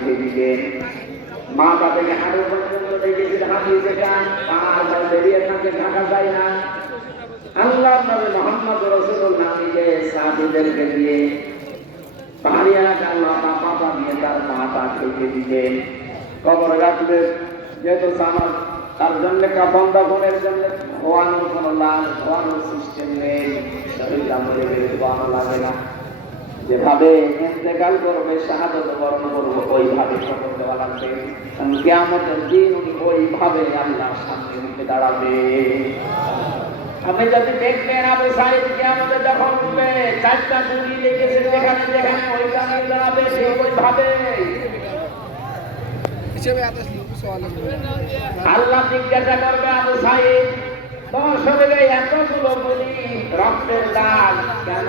কেটে দিলেন। মাথা থেকে হাঁটু পর্যন্ত দেখেছিল হাঁটিয়েছে কান, পাহাড় বেরিয়ে থাকে, ঢাকা যায় না। আল্লাহ নবী মুহাম্মদ রাসূলুল্লাহ নিজে সাহাবীদেরকে দিয়ে পাহাড়ি এলাকার লম্বা পাতা দিয়ে তার মাথা কেটে দিলেন, কবরে রাখলেন। যেহেতু আমার তার জন্য কাফন দাফনের জন্য ধোয়ানোর কোনো লাশ ধোয়ানোর সিস্টেম নেই, শরীরটা মরে গেলে ধোয়ানো লাগে না। যেভাবে ইন্তেকাল করবে, শাহাদাত বরণ করবে, ওইভাবে কবর দেওয়া লাগবে। কিয়ামতের দিন উনি ওইভাবে আল্লাহর সামনে উঠে দাঁড়াবে। আপনি যদি দেখবেন আবু সাঈদ কিয়ামতে যখন উঠবে, চারটা গুলি লেগেছে যেখানে যেখানে, ওইখানে দাঁড়াবে ঠিক ওইভাবে। আল্লাহ জিজ্ঞাসা করবে, আবু সাঈদ তোমার শরীরে এতগুলো গুলি, রক্তের দাগ কেন?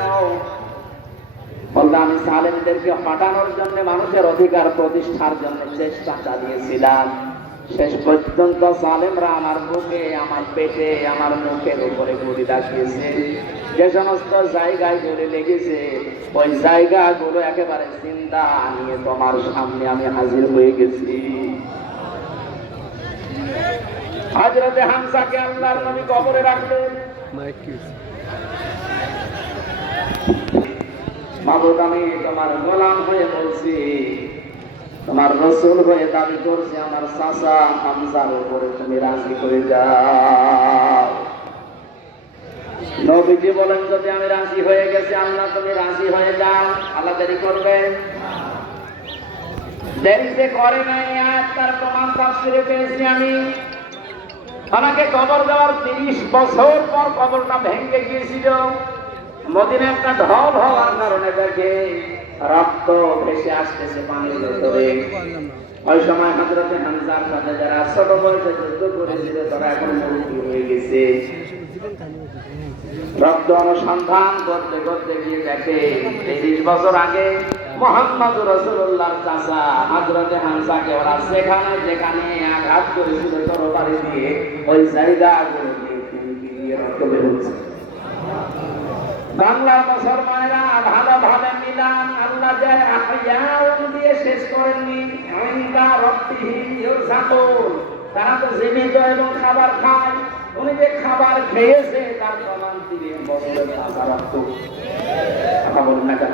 বলবে আমি সালেমদেরকে হটানোর জন্য, মানুষের অধিকার প্রতিষ্ঠার জন্য চেষ্টা চালিয়েছিলাম। শেষ পর্যন্ত সালেমরা আমার বুকে, আমার পেটে, আমার মুখের উপরে গুলি লাগিয়েছে। যে সমস্ত জায়গায় গুলি লেগেছে, ওই জায়গাগুলো একেবারে জিন্দা নিয়ে তোমার সামনে আমি হাজির হয়ে গেছি। হযরতে হামজাকে আল্লাহর নবী কবরে রাখলেন। মাবুদ, আমি তোমার গোলাম হয়ে বলছি, তোমার রাসূল হয়ে দাবি করছি, আমার চাচা হামজার উপরে তুমি রাজি করে যাও। নবীজি বলেন, যদি আমি রাজি হয়ে গেছি, আল্লাহ তুমি রাজি হয়ে যাও। আল্লাহ দেরি করবে? দেরি যে করে নাই, আজ তার প্রমাণ তাফসীরে পেয়েছি আমি। আমাকে কবর দেওয়ার 30 বছর পর কবরটা ভেঙে গিয়েছিল। মদিনা একটা ঢল হওয়ার কারণে দেখে রক্ত ভেসে আসতেছে পানির ভেতরে। ওই সময় হযরতে হামজার সাথে যারা ছোট বয়সে যুদ্ধ করেছিল, তারা এখন মুরব্বী হয়ে গেছে। রক্ত অনুসন্ধান করতে করতে গিয়ে দেখে 30 বছর আগে মুহাম্মদ রাসূলুল্লাহর চাচা হযরতে হামজাকে ওরা যেখানে যেখানে আঘাত করেছিল তরবারি দিয়ে, ওই জায়গাগুলো দিয়ে রক্ত বের হচ্ছে। বাংলার মুসলমানেরা ভালোভাবে মিলান, আল্লাহ যে আহইয়াউন দিয়ে শেষ করেননি, ইনদা রাব্বিহিম ইরযাকুন। তারা তো জীবিত এবং খাবার খায়। উনি যে খাবার খেয়েছে তার প্রমাণ 30 বছরের তাজা রক্ত। কথা বলুন না কেন?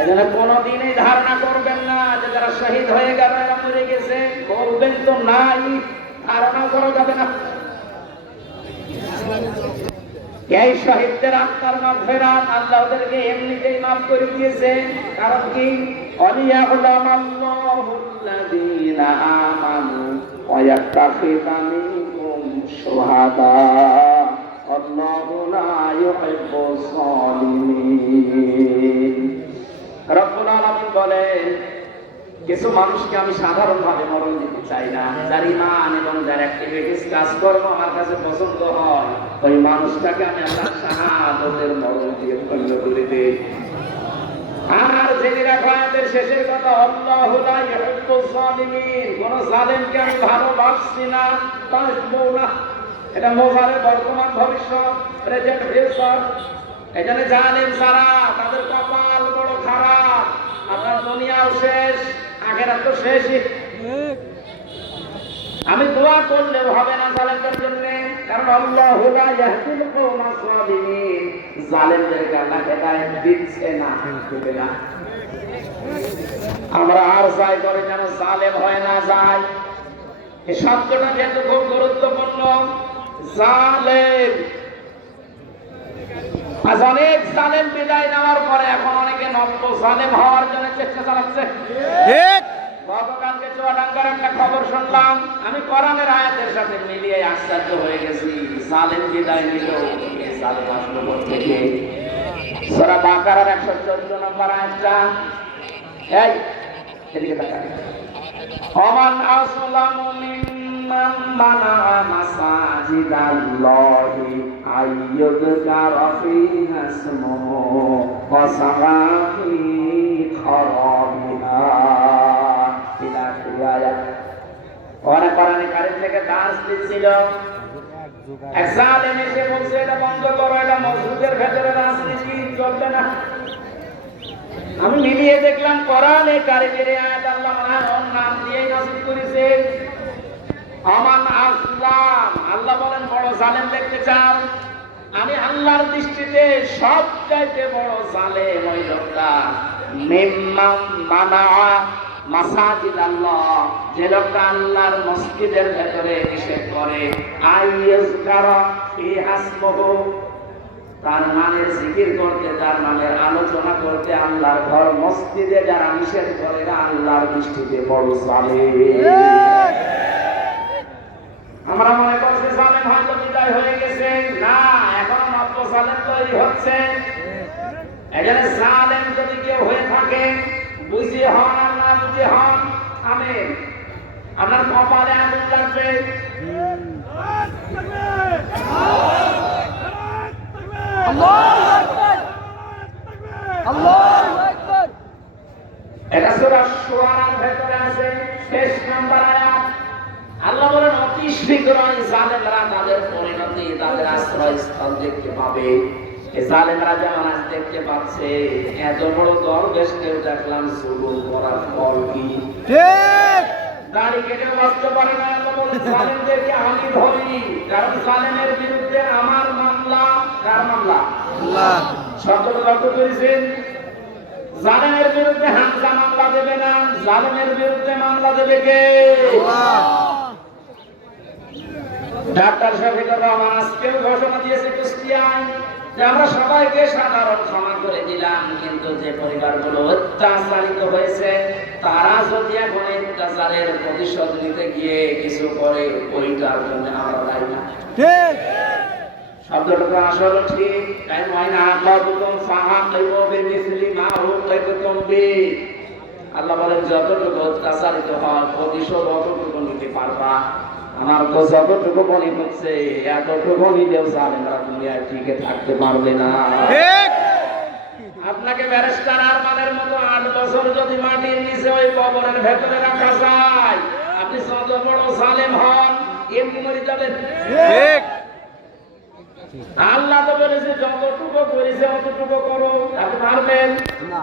এজন্য কোনোদিনই ধারণা করবেন না যে যারা শহীদ হয়ে গেল এরা মরে গেছে, বলবেন তো নাই, ধারণা করা যাবে না। এই শহীদদের আত্মার মাগফিরাত আল্লাহ ওদেরকে এমনিতেই মাফ করে দিয়েছেন। কারণ কি? ওয়ালিয়াকুলামাল্লাহুল্লাযীনা আমানু ওয়া ইয়াত্তাখিযা মিনকুম শুহাদা আল্লাহু লা ইউহিব্বুস সালিমিন। রব্বুল আলামিন বলেন, কিছু মানুষকে আমি সাধারণভাবে মরণ দিতে চাই না। যার ঈমান এবং যার অ্যাক্টিভিটিস কাজকর্ম আমার কাছে পছন্দ হয়, ওই মানুষটাকে আমি আল্লাহর শাহাদাতের মরণ দিয়ে ধন্য করে দেই। আর জেনে রাখো আয়াতের শেষের কথা, আল্লাহু লা ইউহিব্বুস সালিমিন। কোন জালেমকে আমি ভালোবাসি না, বাসবো না। এটা মোজারে বর্তমান ভবিষ্যৎ, প্রেজেন্ট ফিউচার। এখানে জালেম যারা, তাদের কপাল বড় খারাপ। আপনার দুনিয়াও শেষ, আখিরাত তো শেষই। আমি দোয়া করলেও হবে না জালেমদের জন্য, কারণ আল্লাহু লা ইয়াহদিল কওমাস সালিমিন। জালেমদেরকে আল্লাহ হেদায়েত দিচ্ছে না, দিবে না। আমরা আর চাই করে যেন জালেম হয় না যায়। এই শব্দটা যেহেতু খুব গুরুত্বপূর্ণ। জালেম, আজ অনেক জালেম বিদায় নেওয়ার পরে এখন অনেকে নব্য জালেম হওয়ার জন্য চেষ্টা চালাচ্ছে। গতকালকে চুয়াডাঙ্গার একটা খবর শুনলাম, আমি কোরআনের আয়াতের সাথে মিলিয়ে আশ্চর্য হয়ে গেছি। জালেম বিদায় নিল, জালেম আসলো থেকে। সূরা বাকারার 114 নম্বর আয়াতটা, এই এদিকে তাকান। ওমান আসলামু মিম্মান মানাআ মাসাজিদাল্লাহি আইয়ুযকারা ফীহা ইসমুহু ওয়া সাআ ফী খারাবিহা। ওরা কোরআনে কারিম থেকে দাস দিচ্ছিল, এক জালেম এসে বলছে এটা বন্ধ করো, এটা মসজিদের ভেতরে রাজনীতি চলবে না। আমি মিলিয়ে দেখলাম কোরআনে কারিমের আয়াত, আল্লাহ আমান আসলাম, আল্লাহ বলেন বড় জালেম দেখতে চান? আমি আল্লাহর দৃষ্টিতে সবচাইতে বড় জালেম ওই লোকটা মিম্মাম মানা মাসাজিদ আল্লাহ, যে লোকটা আল্লাহর মসজিদের ভেতরে নিষেধ করে আইয়াজকারা ফি হাসমুহু, তার নামের জিকির করতে, তার নামের আলোচনা করতে আল্লাহর ঘর মসজিদে যারা নিষেধ করে আল্লাহর দৃষ্টিতে বড় জালেম। আমরা মনে করছি জালেম হয়তো বিদায় হয়ে গেছে, না, এখন নব্য জালেম তৈরি হচ্ছে। এখানে জালেম যদি কেউ হয়ে থাকে, বুঝে হন আর না বুঝে হন, আমেন, আপনার কপালে আগুন লাগবে। এটা সূরা শুআরার ভেতরে আছে, শেষ নাম্বার আয়াত। আল্লাহ বলেন অতি শীঘ্রই জালেমরা তাদের পরিণতি, তাদের আশ্রয়স্থল দেখতে পাবে। এই জালেমরা যেমন আজ দেখতে পাচ্ছে, এত বড় দরবেশ কেউ দেখলাম জুলুম করার ফল কি? ঠিক, দাড়ি কেটে বাঁচতে পারে না। আল্লাহ বলেন জালেমদেরকে আমি ধরি, কারণ জালেমের বিরুদ্ধে আমার মামলা। কার মামলা? আল্লাহ। শব্দটা লক্ষ্য করেছেন? জালেমের বিরুদ্ধে হামজা মামলা দেবে না, জালেমের বিরুদ্ধে মামলা দেবে কে? আল্লাহ। ডাক্তার শফিকুর রহমান আজকেও ঘোষণা দিয়েছে কুষ্টিয়ায় যে আমরা সবাইকে সাধারণ ক্ষমা করে দিলাম, কিন্তু যে পরিবারগুলো অত্যাচারিত হয়েছে তারা যদি এখন অত্যাচারের প্রতিশোধ নিতে গিয়ে কিছু করে, ওইটার জন্য আমরা দায়ী না। ঠিক, শব্দটা আসলে ঠিক। তাই মাইনা আল্লাহুকুম ফাহাকিবু বিমিসলি মা হুকিবতুম বি, আল্লাহ বলেন যতটুকু অত্যাচারিত হয় প্রতিশোধ অতটুকু নিতে পারবা। আমার তো যতটুকু মনে হচ্ছে এতটুকু নিলেও জালেমরা দুনিয়ায় টিকে থাকতে পারবে না। ঠিক, আপনাকে ব্যারিস্টার আরমানের মতো 8 বছর যদি মাটির নিচে ওই কবরের ভেতরে রাখা যায়, আপনি যত বড় জালেম হন এমনি মরে যাবেন। ঠিক, আল্লাহ তো বলেছে যতটুকু করেছে অতটুকু করো, আপনি পারবেন না।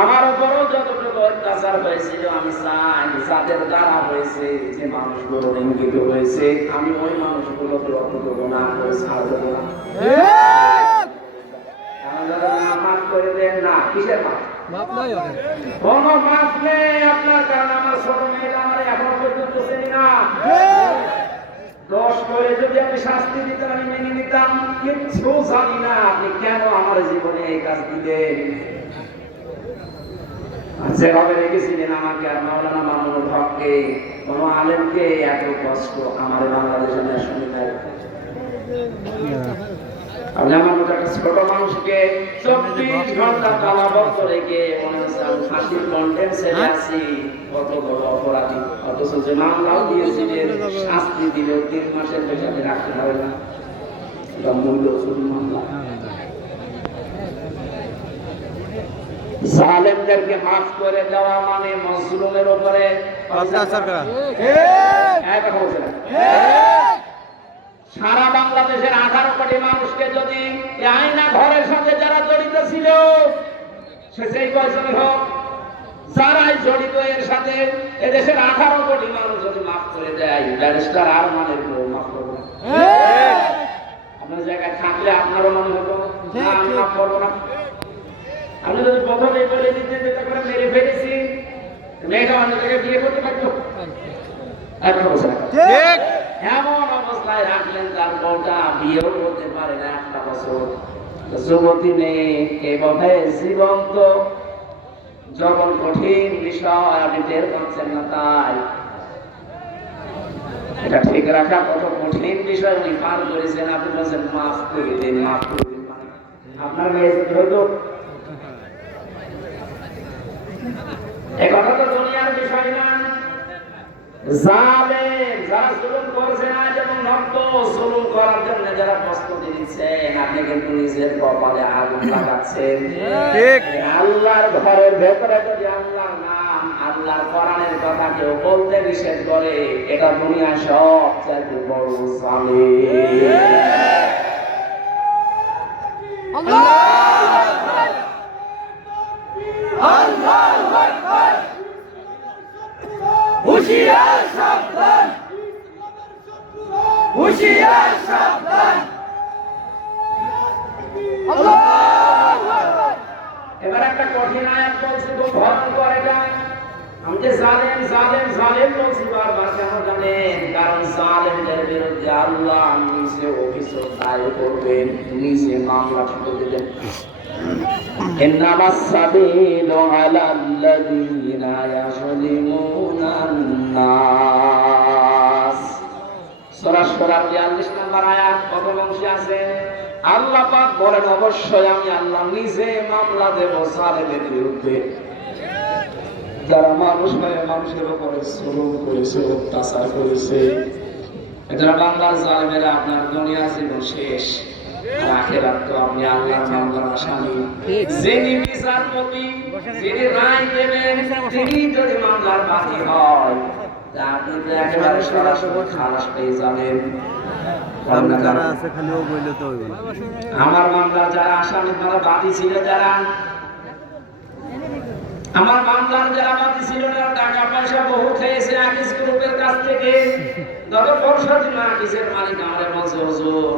আমার উপরও যতটুকু অত্যাচার হয়েছিল, আমি চাই যাদের দ্বারা হয়েছে, যে মানুষগুলো ইঙ্গিত হয়েছে, আমি ওই মানুষগুলোকে অতটুকু না করে ছাড় দেবো না। মাফ করে দেন না, কিসের মাফ? কোন মাফ নেই আপনার, কারণ আমার ছোট মেয়েরা আমার এখনো পর্যন্ত চিনি না। দোষ করে যদি আপনি শাস্তি দিতেন আমি মেনে নিতাম, কিচ্ছু জানি না আপনি কেন আমার জীবনে এই কাজ দিলেন। যেভাবে রেখেছিলেন আমাকে আর মাওলানা মামুনুল হককে, কোন আলেমকে এত কষ্ট আমার বাংলাদেশে না শুনি নাই। আপনি আমার মতো একটা ছোট মানুষকে 24 ঘন্টা তালাবদ্ধ রেখে মনে হচ্ছে আমি ফাঁসির কন্টেন্ট ছেড়ে আছি, কত বড় অপরাধী। অথচ যে মামলাও দিয়েছিলেন, শাস্তি দিলেও 3 মাসের বেশি আপনি রাখতে পারবেন না। এটা মূল্য শুধু মামলা। জালেমদেরকে মাফ করে দেওয়া মানে মজলুমের উপরে অত্যাচার করা। সারা বাংলাদেশের 18 কোটি মানুষকে যদি আয়না ঘরের সাথে যারা জড়িত ছিল, সে সেই কয়জনই হোক, যারাই জড়িত এর সাথে, এদেশের 18 কোটি মানুষ যদি মাফ করে দেয়, ব্যারিস্টার আরমানের কেউ মাফ করবে না। আপনার জায়গায় থাকলে আপনারও মনে হতো না আমি মাফ করবো না। আপনি যদি প্রথমে বলে দিতেন যেটা করে মেরে ফেলেছি, মেয়েটা অন্য জায়গায় বিয়ে করতে পারতো। এমন অবস্থায় রাখলেন তার বউটা বিয়েও করতে পারে না 1 বছর। যুবতী মেয়ে এভাবে জীবন্ত, যখন কঠিন বিষয় আপনি টের পাচ্ছেন না, তাই এটা ঠিক রাখা কত কঠিন বিষয় উনি পার করেছেন। আপনি বলছেন মাফ করে দিন, মাফ করে দিন। আপনার মেয়ে হয়তো এই কথা তো দুনিয়ার বিষয় না। জালেম যারা জুলুম করছে না, যেমন নব্য জুলুম করার জন্য যারা প্রস্তুতি নিচ্ছেন, আপনি কিন্তু নিজের কপালে আগুন লাগাচ্ছেন। ঠিক, আল্লাহর ঘরের ভেতরে যদি আল্লাহর নাম, আল্লাহর কোরআনের কথা কেউ বলতে নিষেধ করে, এটা দুনিয়া সবচেয়ে বড় জালেম। আল্লাহু আকবার, আল্লাহু আকবার। হুঁশিয়ার সাবধান, হুঁশিয়ার সাবধান। এবার একটা কঠিন আয়াত বলছে, তো ভরণ করে যায়। আমি যে জালেম জালেম জালেম বলছি বারবার, কেন জানেন? কারণ জালেমদের বিরুদ্ধে আল্লাহ নিজে অভিযোগ দায়ের করবেন, নিজে মামলা ঠুকে দিলেন। ইন্নামাস সাবিলু আলাল্লাযীনা ইয়াযলিমুনান নাস। সূরা সূরা 42 নম্বর আয়াত প্রথম অংশে আছে, আল্লাহ পাক বলেন, অবশ্যই আমি আল্লাহ নিজে মামলা দেব জালেমের বিরুদ্ধে, যারা মানুষ হয়ে মানুষের উপরে জুলুম করেছে, অত্যাচার করেছে। যারা বাংলার জালেমেরা, আপনার দুনিয়া জীবন শেষ, আর আখিরাত তো আপনি আল্লাহর মামলার আসামি। যিনি বিচারপতি, যিনি রায় দেবেন, তিনি যদি মামলার বাদী হয়, তা আপনি তো একেবারে সরাসরি খালাস পেয়ে যাবেন। আমার মামলার যারা আসামি, তারা বাদী ছিল, যারা আমার মামলার যারা বাদী ছিল না, টাকা পয়সা বহু খেয়েছে আকিস গ্রুপের কাছ থেকে। গত পরশু দিন আকিসের মালিক আমারে বলছে, হুজুর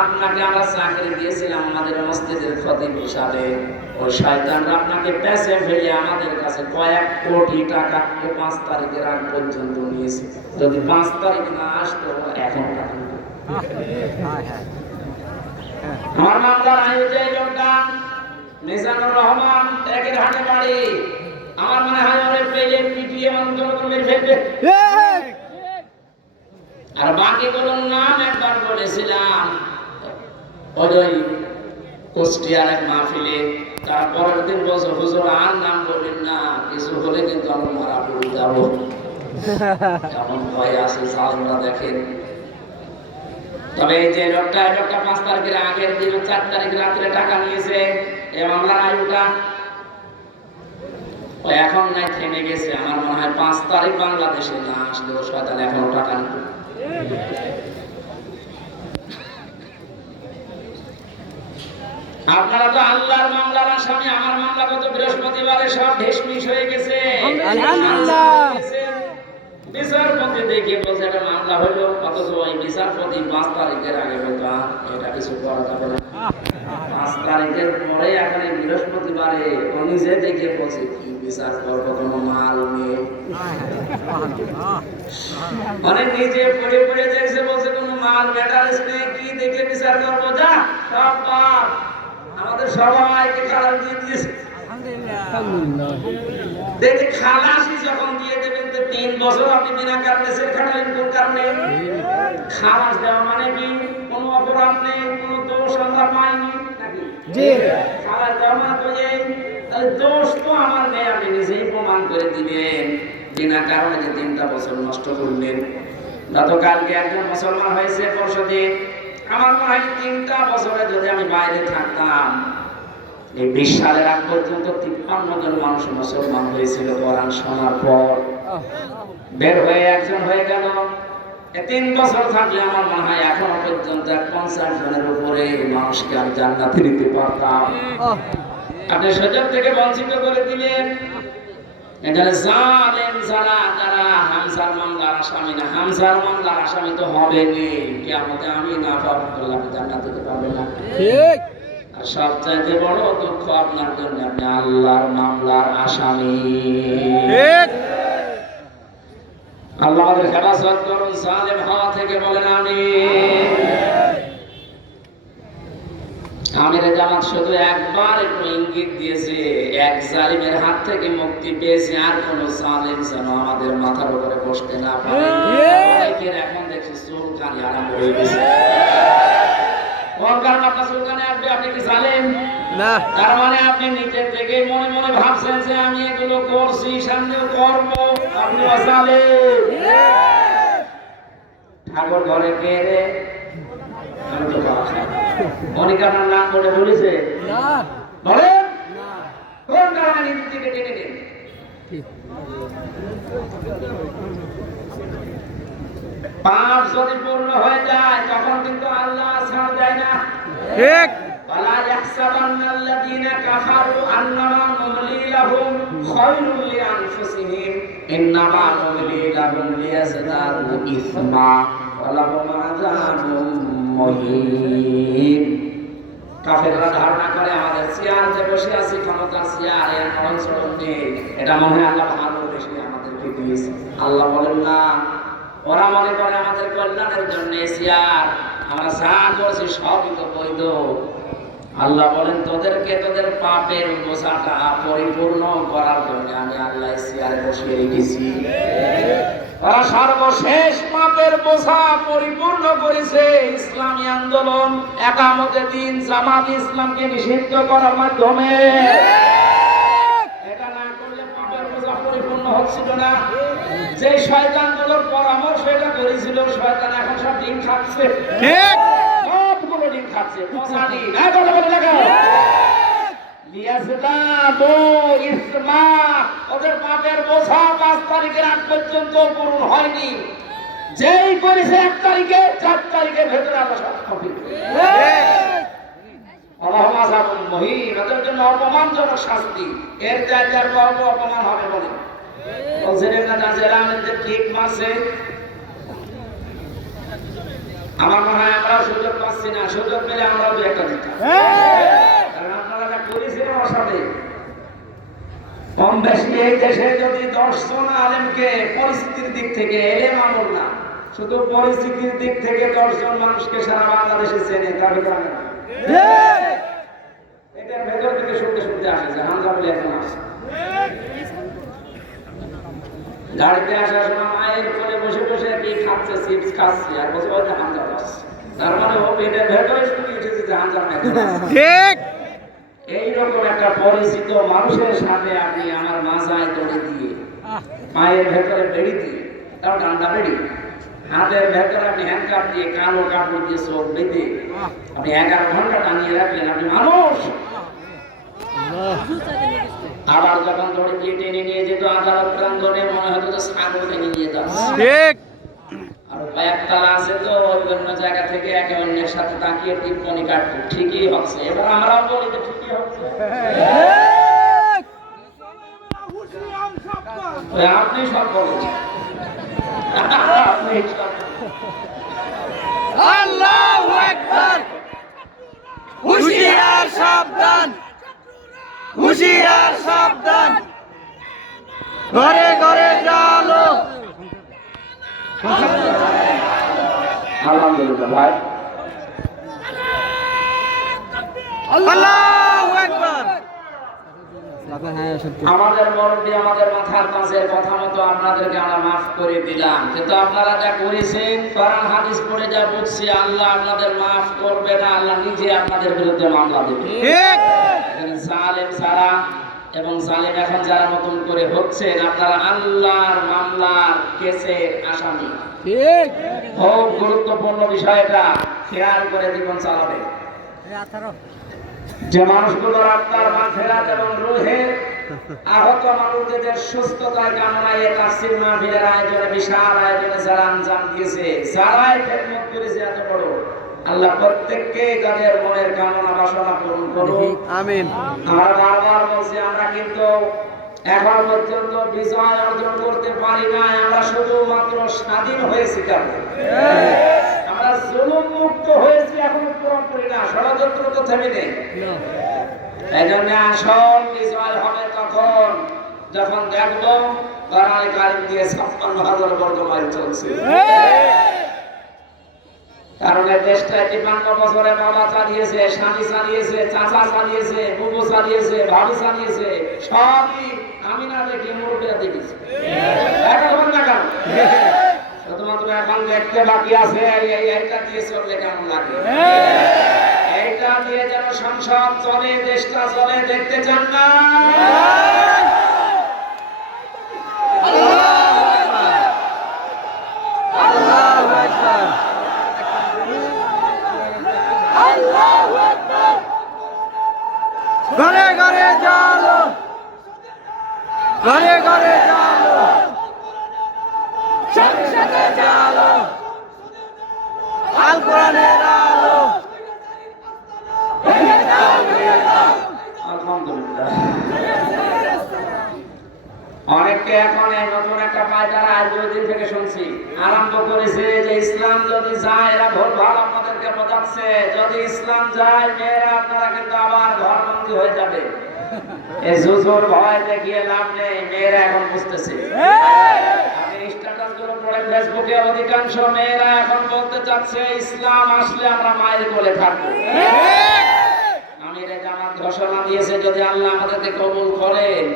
আপনাকে আমরা চাকরি দিয়েছিলাম আমাদের মসজিদের খতিব হিসাবে, ওই শয়তানরা আপনাকে পেছে ফেলে আমাদের কাছে কয়েক কোটি টাকা 5 তারিখের আগ পর্যন্ত নিয়েছে। যদি 5 তারিখ না আসতো এখন টাকা নিত। আমার মামলার আয়োজক লোকটা মিজানুর রহমান, একের হাটে বাড়ি। আমার মনে হয় ওরে পেলে পিটিয়ে অন্তর করে ফেলবে। আর বাকিগুলোর নাম একবার বলেছিলাম ওই কুষ্টিয়ার এক মাহফিলে। তারপরের দিন বছর হুজুর আর নাম বলবেন না, কিছু হলে কিন্তু আমরা মারা পড়ে যাবো। কেমন ভয় আছে সালটা দেখেন। তবে এই যে লোকটা 5 তারিখের আগের দিন 4 তারিখ রাত্রে টাকা নিয়েছে, এই মামলার আয়ুটা এখন নাই, থেমে গেছে। আমার মনে হয় 5 তারিখ বাংলাদেশে না আসলেও শয়তান এখনো টাকা নিত। আপনারা তো আল্লাহর মামলার আসামি, আমার মামলা গত বৃহস্পতিবারে সব ঢেসমিস হয়ে গেছে। আলহামদুলিল্লাহ। বিচারপতি দেখে বলছে একটা মামলা হইলো, অথচ ওই বিচারপতি 5 তারিখের আগে বলতো এটা কিছু করা যাবে না। 5 তারিখের পরে এখন বৃহস্পতিবারে ও নিজে দেখে বলছে কি বিচার করবো, কোনো মাল নেই। মানে নিজে পড়ে পড়ে দেখছে, বলছে কোনো মাল ব্যাটারিস নেই, কি দেখে বিচার করবো? যা সব পাপ, আমাদের সবাইকে খালাস দিয়ে দিয়েছে। দেখে খালাসি যখন দিয়ে দেবেন, তো 3 বছর আপনি বিনা কারণে জেল খাটালেন, কোন কারণে? খালাস দেওয়া মানে কি? কোনো অপরাধ নেই, কোনো দোষ আমরা পাইনি নাকি? জি। খালাস দেওয়া মানে তো এই, তাহলে দোষ তো আমার নেই, আপনি নিজেই প্রমাণ করে দিবেন। বিনা কারণে যে 3টা বছর নষ্ট করলেন। গতকালকে একজন মুসলমান হয়েছে পরশুদিন। আমার মনে হয় 3টা বছরে যদি আমি বাইরে থাকতাম, এই 20 সালের আগ পর্যন্ত 53 জন মানুষ মুসলমান হয়েছিল কোরআন শোনার পর। বের হয়ে একজন হয়ে গেল। 3 বছর থাকলে আমার মনে হয় এখনো পর্যন্ত 50 জনের উপরে মানুষকে আমি জান্নাতে দিতে পারতাম। আপনি সুযোগ থেকে বঞ্চিত করে দিলেন। এখানে জালেম যারা, তারা হামজার মামলার আসামি না। হামজার মামলার আসামি তো হবে নি, কিয়ামতে আমি না পাবো, আল্লাহ জান্নাত দিতে পারবে না। ঠিক। আর সবচাইতে বড় দুঃখ আপনার জন্য, আপনি আল্লাহর মামলার আসামি। ঠিক। আল্লাহ আমাদের হেফাজত করুন জালেম হওয়া থেকে, বলেন আমিন। আমির জামাত শুধু একবার একটু ইঙ্গিত দিয়েছে, এক জালিমের হাত থেকে মুক্তি পেয়েছে, আর কোন জালিম যেন আমাদের মাথার উপরে বসতে না পারে। অনেকের এখন দেখছি চুলকানি আরম্ভ হয়ে গেছে। কোন কারণে আপনার চুলকানি আসবে? আপনি কি জালিম না? তার মানে আপনি নিজের থেকে মনে মনে ভাবছেন যে আমি এগুলো করছি, সামনেও করবো। আপনি জালিম। ঠাকুর ঘরে কে রে? আমি তো বাসা অনেকের নাম করে বলেছে বলে কোন কারণে নিজের দিকে টেনে দেন? পাপ যদি পূর্ণ হয়ে যায় তখন কিন্তু আল্লাহ ছাড় দেয় না। ঠিক। ওয়ালা ইয়াহসাবান্নাল্লাযীনা কাফারু আন্নামা নুমলি লাহুম খায়রুল লিআনফুসিহিম ইন্নামা নুমলি লাহুম লিয়াজদাদু ইসমা ওয়া লাহুম আযাবুম মুহিন। কাফেররা ধারণা করে আমাদের চেয়ার যে বসে আছি ক্ষমতা চেয়ার এর নড়চড় নেই, এটা মনে হয় আল্লাহ ভালোবেসে আমাদেরকে দিয়েছে। আল্লাহ বলেন না, ওরা মনে করে আমাদের কল্যাণের জন্য চেয়ার, আমরা যা করছি সবই তো বৈধ। আল্লাহ বলেন তোদেরকে তোদের পাপের বোঝাটা পরিপূর্ণ করার জন্য আমি আল্লাহ চেয়ারে বসিয়ে রেখেছি। ওরা সর্বশেষ পাপের বোঝা পরিপূর্ণ করেছে ইসলামী আন্দোলন, একামতে দিন, জামাত ইসলামকে নিষিদ্ধ করার মাধ্যমে। এটা না করলে পাপের বোঝা পরিপূর্ণ হচ্ছিল না। যে শয়তানগুলোর পরামর্শ এটা করেছিল, শয়তান এখন সব ডিম খাচ্ছে, সবগুলো ডিম খাচ্ছে। ওদের পাপের বোঝা 5 তারিখের আগ পর্যন্ত পূরণ হয়নি। যেই করেছে 1 তারিখে, 4 তারিখের ভেতরে আল্লাহ সব কমপ্লিট করে। ওদের জন্য অপমানজনক শাস্তি, এর চাইতে আর বড় অপমান হবে বলে বলছেন না। যারা আমাদের ঠিক মাসে আমার মনে হয় আমরা সুযোগ পাচ্ছি না, সুযোগ পেলে আমরা দু একটা দিতাম। কারণ আপনারা যা করেছিলেন অসাধে কম বেশি এই দেশে যদি 10 জন আলেমকে পরিস্থিতির দিক থেকে এলেম আমল না, শুধু পরিস্থিতির দিক থেকে 10 জন মানুষকে সারা বাংলাদেশে চেনে, তার ভিতরে এটার ভেতর থেকে শুনতে শুনতে আসে যে হামজা বলে এখন আসছে। গাড়িতে আসার সময় মায়ের কোলে বসে বসে কি খাচ্ছে, চিপস খাচ্ছে, আর বসে বসে হামজা আসছে। তার মানে ও পেটের ভেতরে শুনে উঠেছে যে হামজা ঠিক। এইরকম একটা পরিচিত মানুষের সাথে আপনি আমার মাজায় দড়ি দিয়ে, পায়ের ভেতরে বেড়ি দিয়ে, তাও ডান্ডা বেড়ি, হাতের ভেতরে আপনি হ্যান্ডকাপ দিয়ে, কালো কাপড় দিয়ে চোখ বেঁধে আপনি 11 ঘন্টা টানিয়ে রাখলেন, আপনি মানুষ। আবার যখন দড়ি দিয়ে টেনে নিয়ে যেত আদালত প্রাঙ্গণে, মনে হতো যে ছাগল টেনে নিয়ে যাচ্ছে। ঠিক। আর কয়েকতলা আছে তো ওই অন্য জায়গা থেকে একে অন্যের সাথে তাকিয়ে টিপ্পনি কাটতো, ঠিকই হচ্ছে। এবার আমরাও বলি যে ঠিকই হচ্ছে। আপনি সব বলেছেন, আপনি সব। আল্লাহু আকবার। হুঁশিয়ার সাবধান, হুঁশিয়ার সাবধান, ঘরে ঘরে জালো। আলহামদুলিল্লাহ ভাই, আল্লাহু আকবার। আমাদের মুরব্বি আমাদের মাথার কাছে কথা মতো আপনাদেরকে আমরা মাফ করে দিলাম, কিন্তু আপনারা যা করেছেন কোরআন হাদিস পড়ে যা বুঝছি, আল্লাহ আপনাদের মাফ করবে না, আল্লাহ নিজে আপনাদের বিরুদ্ধে মামলা দেবে। ঠিক। জালেম সারা এবং জালেম এখন যারা নতুন করে হচ্ছেন, আপনারা আল্লাহর মামলার কেসের আসামি। ঠিক। খুব গুরুত্বপূর্ণ বিষয়টা খেয়াল করে জীবন চালাবে। যে মানুষগুলোর আত্মার মাগফিরাত এবং রূহের আহত মানুষদের সুস্থতার কামনায় তাফসীর মাহফিলের আয়োজনে, বিশাল আয়োজনে যারা আঞ্জাম দিয়েছে, যারাই খেদমত করেছে এত বড়, আল্লাহ প্রত্যেককে তাদের মনের কামনা বাসনা পূরণ করুন। আমিন। আমরা বারবার বলছি, আমরা কিন্তু এখন পর্যন্ত বিজয় অর্জন করতে পারি না, আমরা শুধুমাত্র স্বাধীন হয়েছি। আমরা জুলুম মুক্ত হয়েছি, এখনো পুরোপুরি না, ষড়যন্ত্র তো থেমে নেই। এই জন্য আসল বিজয় হবে তখন যখন দেখবো কোরআনে কারিম দিয়ে 56,000 বর্গ মাইল চলছে। কারণ এই দেশটা 53 বছরে বাবা চালিয়েছে, স্বামী চালিয়েছে, চাচা চালিয়েছে, বুবু চালিয়েছে, ভাবি চালিয়েছে, সবই আমি না দেখে মুরব্বীরা দেখেছি। এখন না কেন শুধুমাত্র এখন দেখতে বাকি আছে, এইটা দিয়ে চললে কেমন লাগে? এইটা দিয়ে যেন সংসদ চলে, দেশটা চলে, দেখতে চান না? ঘরে ঘরে জালো, ঘরে ঘরে জালো, সংসদে জালো, আল কোরআনের আলো। আলহামদুলিল্লাহ। অনেককে এখন এই নতুন একটা পায়দারা আজ 2 দিন থেকে শুনছি আরম্ভ করেছে যে ইসলাম যদি যায়, এরা ভুল ভাল আপনাদেরকে বোঝাচ্ছে, যদি ইসলাম যায় মেয়েরা আপনারা কিন্তু আবার ঘরবন্দি হয়ে যাবে। এই জুজুর ভয় দেখিয়ে লাভ নেই, মেয়েরা এখন বুঝতেছে। আমি স্ট্যাটাস গুলো পড়ে ফেসবুকে অধিকাংশ মেয়েরা এখন বলতে চাচ্ছে ইসলাম আসলে আমরা মায়ের কোলে থাকবো। আমিরে জামাত ঘোষণা দিয়েছে যদি আল্লাহ আমাদেরকে কবুল করেন,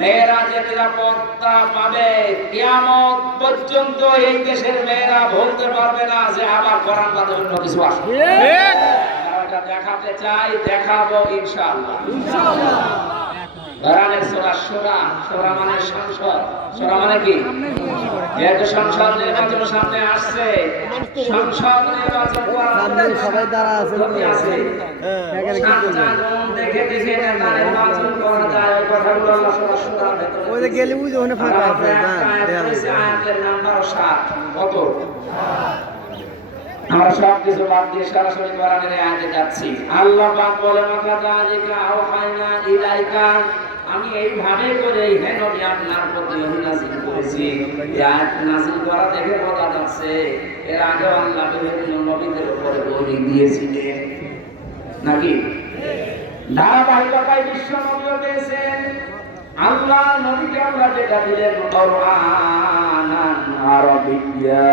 মেয়েরা যে নিরাপত্তা পাবে কিয়ামত পর্যন্ত এই দেশের মেয়েরা বলতে পারবে না যে আবার কোরআন বাদে অন্য কিছু আসবে। এটা দেখাতে চাই, দেখাবো ইনশাআল্লাহ। কোরআনের সূরা সূরা, সূরা মানে সংসদ, সূরা মানে কি? যেহেতু সংসদ নির্বাচন সামনে আসছে, সংসদ নির্বাচন সামনে সবাই দাঁড়া আছে, দেখে দেখে নেতা নির্বাচন করা যায়, ওই কথাগুলো আল্লাহ সূরা সূরার ভেতরে ওই যে গেলে বুঝে ওখানে ফাঁকা আছে। আয়াতের নাম্বার 7 কত? আমরা সব কিছু বাদ দিয়ে সরাসরি কোরআনের আয়াতে যাচ্ছি। আল্লাহ পাক বলে মাকাযালিকা আওহাইনা ইলাইকা, আমি এইভাবে করে হে নবী আপনার প্রতি ওহী নাযিল করেছি। এই আয়াত নাযিল করা দেখে বোঝা যাচ্ছে এর আগে আল্লাহ বিভিন্ন নবীদের উপরে ওহী দিয়েছিলেন নাকি? ধারাবাহিকতায় বিশ্ব নবীও পেয়েছেন। আল্লাহ নবীকে আল্লাহ যেটা দিলেন কোরআনান আরাবিয়্যা,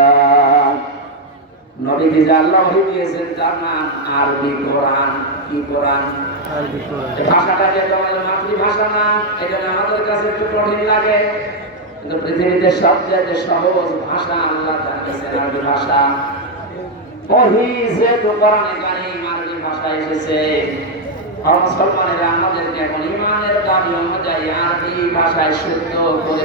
নবীকে যে আল্লাহ ওহী দিয়েছেন তার নাম আরবি কোরআন। কি কোরআন? আরবি কোরআন। এই ভাষাটা যে আমাদের মাতৃভাষা না, এটা আমাদের কাছে একটু কঠিন লাগে, কিন্তু পৃথিবীতে সবচেয়ে সহজ ভাষা আল্লাহ তার কাছে আরবি ভাষা। ওহী যে কোরআনে কারীম আরবি ভাষায় এসেছে, মুসলমানেরা আমাদেরকে এখন ঈমানের দাবি অনুযায়ী আরবি ভাষায় শুদ্ধ করে